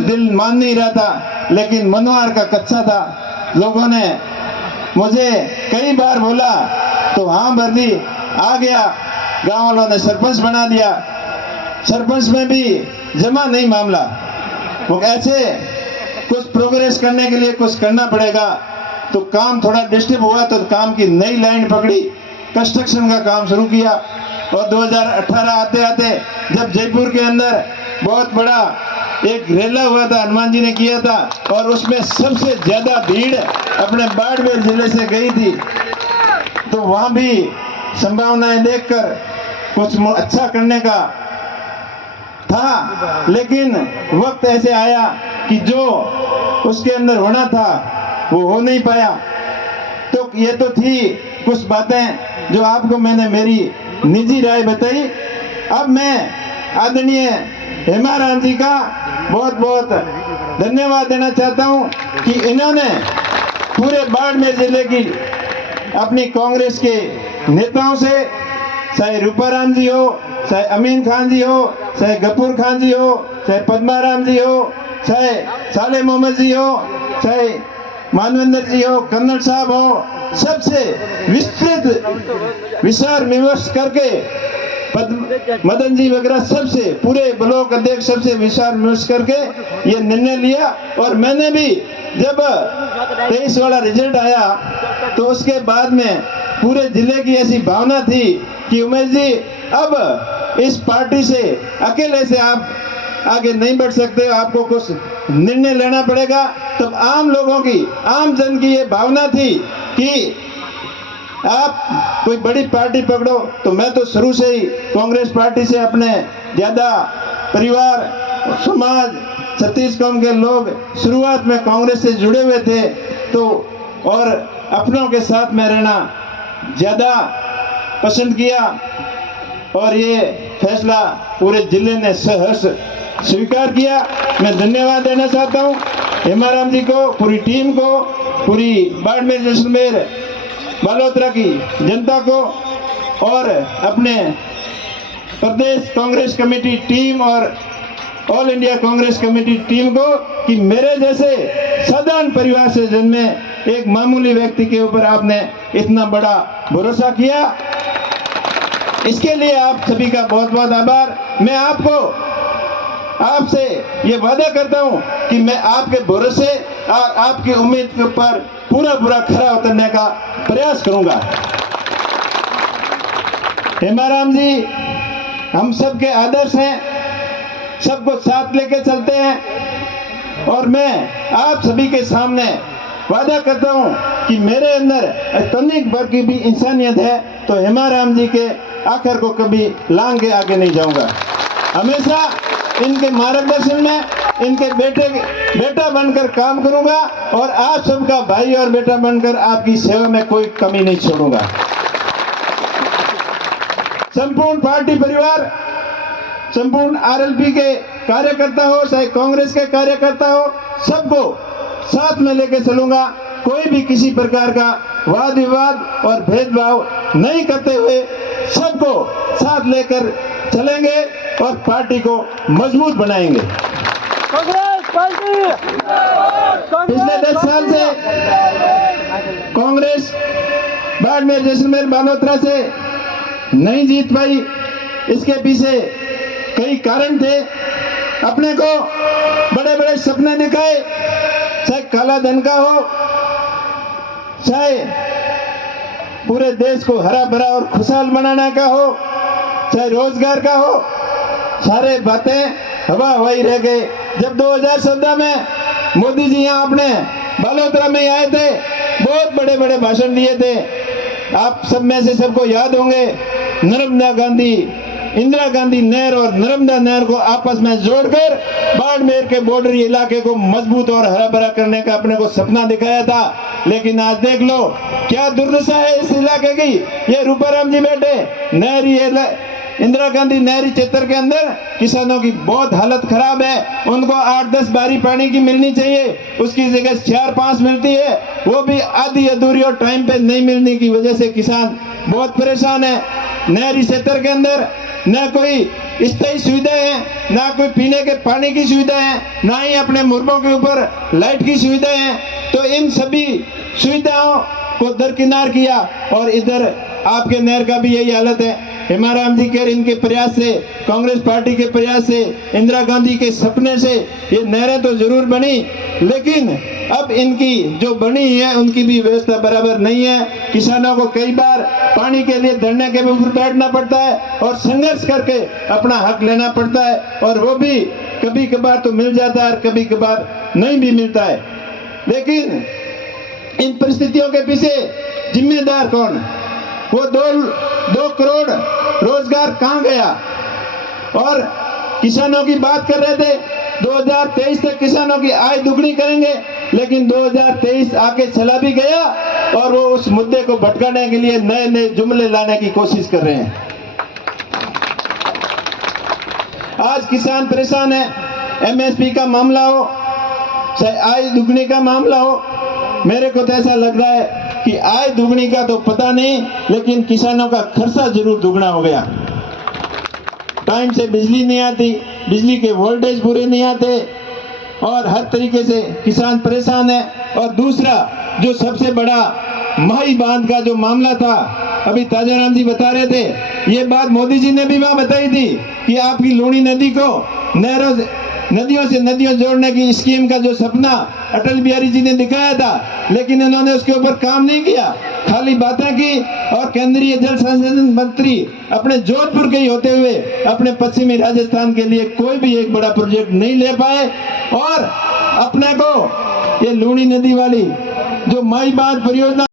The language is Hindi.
दिल मान नहीं रहा था, लेकिन मनवार का कच्चा था। लोगों ने मुझे कई बार बोला तो हाँ भर दी, आ गया। गांव वालों ने सरपंच बना दिया, सरपंच में भी जमा नहीं मामला। वो ऐसे कुछ प्रोग्रेस करने के लिए कुछ करना पड़ेगा, तो काम थोड़ा डिस्टर्ब हुआ तो काम की नई लाइन पकड़ी, कंस्ट्रक्शन का काम शुरू किया। और 2018 आते आते जब जयपुर के अंदर बहुत बड़ा एक रेला हुआ था, हनुमान जी ने किया था, और उसमें सबसे ज्यादा भीड़ अपने बाड़मेर जिले से गई थी, तो वहां भी संभावनाएं देखकर कुछ अच्छा करने का था, लेकिन वक्त ऐसे आया कि जो उसके अंदर होना था वो हो नहीं पाया। तो ये तो थी कुछ बातें जो आपको मैंने मेरी निजी राय बताई। अब मैं आदरणीय हेमाराम जी का बहुत बहुत धन्यवाद देना चाहता हूं कि इन्होंने पूरे बाड़मेर जिले की अपनी कांग्रेस के नेताओं से, चाहे रूपाराम जी हो, चाहे अमीन खान जी हो, चाहे गफूर खान जी हो, चाहे पद्माराम जी हो, चाहे साले मोहम्मद जी हो, चाहे मानवेंद्र जी हो, कन्नड़ साहब हो, सबसे विस्तृत विचार विमर्श करके मदन जी वगैरह सबसे, पूरे ब्लॉक अध्यक्ष सबसे विचार विमर्श करके ये निर्णय लिया। और मैंने भी जब 23 वाला रिजल्ट आया तो उसके बाद में पूरे जिले की ऐसी भावना थी कि उमेश जी अब इस पार्टी से अकेले से आप आगे नहीं बढ़ सकते, आपको कुछ निर्णय लेना पड़ेगा। तब आम लोगों की, आम जन की ये भावना थी कि आप कोई बड़ी पार्टी पकड़ो। तो मैं तो शुरू से ही कांग्रेस पार्टी से अपने ज्यादा परिवार, समाज, छत्तीसगढ़ के लोग शुरुआत में कांग्रेस से जुड़े हुए थे, तो और अपनों के साथ में रहना ज्यादा पसंद किया, और ये फैसला पूरे जिले ने सहर्ष स्वीकार किया। मैं धन्यवाद देना चाहता हूँ हेमाराम जी को, पूरी टीम को, पूरी बाड़मेर जैसलमेर बालोतरा की जनता को, और अपने प्रदेश कांग्रेस कमेटी टीम और all India Congress committee team को कि मेरे जैसे साधारण परिवार से जन्मे एक मामूली व्यक्ति के ऊपर आपने इतना बड़ा भरोसा किया। इसके लिए आप सभी का बहुत बहुत आभार। मैं आपसे ये वादा करता हूं कि मैं आपके भरोसे और आपकी उम्मीद के ऊपर पूरा खरा उतरने का प्रयास करूंगा। हेमाराम जी हम सबके आदर्श हैं, सबको साथ लेके चलते हैं, और मैं आप सभी के सामने वादा करता हूं कि मेरे अंदर तनिक भर की भी इंसानियत है तो हेमाराम जी के आखिर को कभी लांग के आगे नहीं जाऊंगा। हमेशा इनके मार्गदर्शन में इनके बेटा बनकर काम करूंगा, और आप सबका भाई और बेटा बनकर आपकी सेवा में कोई कमी नहीं छोड़ूंगा। संपूर्ण पार्टी परिवार, संपूर्ण आरएलपी के कार्यकर्ता हो, चाहे कांग्रेस के कार्यकर्ता हो, सबको साथ में लेकर चलूंगा। कोई भी किसी प्रकार का वाद विवाद और भेदभाव नहीं करते हुए सबको साथ लेकर चलेंगे और पार्टी को मजबूत बनाएंगे। पिछले 10 साल से कांग्रेस बाड़मेर जैसलमेर बालोतरा से नहीं जीत पाई। इसके पीछे कई कारण थे। अपने को बड़े बड़े सपने दिखाए, चाहे काला धन का हो, चाहे पूरे देश को हरा भरा और खुशहाल बनाने का हो, चाहे रोजगार का हो, सारे बातें हवा हवाई रह गए। जब 2014 में मोदी जी यहाँ अपने बालोतरा में आए थे, बहुत बड़े बड़े भाषण दिए थे। आप सब में से सबको याद होंगे, नर्मदा गांधी, इंदिरा गांधी नहर और नर्मदा नहर को आपस में जोड़कर बाड़मेर के बॉर्डरी इलाके को मजबूत और हरा भरा करने का अपने को सपना दिखाया था। लेकिन आज देख लो क्या दुर्दशा है इस इलाके की। ये रूपाराम जी बैठे नहरी इंदिरा गांधी नहरी क्षेत्र के अंदर किसानों की बहुत हालत खराब है। उनको 8-10 बारी पानी की मिलनी चाहिए, उसकी जगह 4-5 मिलती है, वो भी आधी अधूरी और टाइम पे नहीं मिलने की वजह से किसान बहुत परेशान है। नहरी क्षेत्र के अंदर न कोई स्थायी सुविधाएं हैं, ना कोई पीने के पानी की सुविधा है, ना ही अपने मुर्गों के ऊपर लाइट की सुविधाएं हैं। तो इन सभी सुविधाओं को दरकिनार किया और इधर आपके नहर का भी यही हालत है। हेमाराम जी के इनके प्रयास से, कांग्रेस पार्टी के प्रयास से, इंदिरा गांधी के सपने से ये नहरें तो जरूर बनी, लेकिन अब इनकी जो बनी है उनकी भी व्यवस्था बराबर नहीं है। किसानों को कई बार पानी के लिए धरने के ऊपर बैठना पड़ता है और संघर्ष करके अपना हक लेना पड़ता है, और वो भी कभी कभार तो मिल जाता है और कभी कभार नहीं भी मिलता है। लेकिन इन परिस्थितियों के पीछे जिम्मेदार कौन? वो 2 करोड़ रोजगार कहाँ गया? और किसानों की बात कर रहे थे 2023 तक किसानों की आय दुगनी करेंगे, लेकिन 2023 आके चला भी गया और वो उस मुद्दे को भटकाने के लिए नए नए जुमले लाने की कोशिश कर रहे हैं। आज किसान परेशान है, एमएसपी का मामला हो, चाहे आय दुगनी का मामला हो। मेरे को तो ऐसा लग रहा है कि आय दुगनी का तो पता नहीं, लेकिन किसानों का खर्चा जरूर दुगना हो गया। टाइम से बिजली नहीं आती, बिजली के वोल्टेज पूरे नहीं आते और हर तरीके से किसान परेशान है। और दूसरा जो सबसे बड़ा माही बांध का जो मामला था, अभी ताजाराम जी बता रहे थे, ये बात मोदी जी ने भी वहां बताई थी कि आपकी लूणी नदी को नदियों से नदियों जोड़ने की स्कीम का जो सपना अटल बिहारी जी ने दिखाया था, लेकिन इन्होंने उसके ऊपर काम नहीं किया, खाली बातें की। और केंद्रीय जल संसाधन मंत्री अपने जोधपुर के ही होते हुए अपने पश्चिमी राजस्थान के लिए कोई भी एक बड़ा प्रोजेक्ट नहीं ले पाए, और अपने को ये लूणी नदी वाली जो माई बांध परियोजना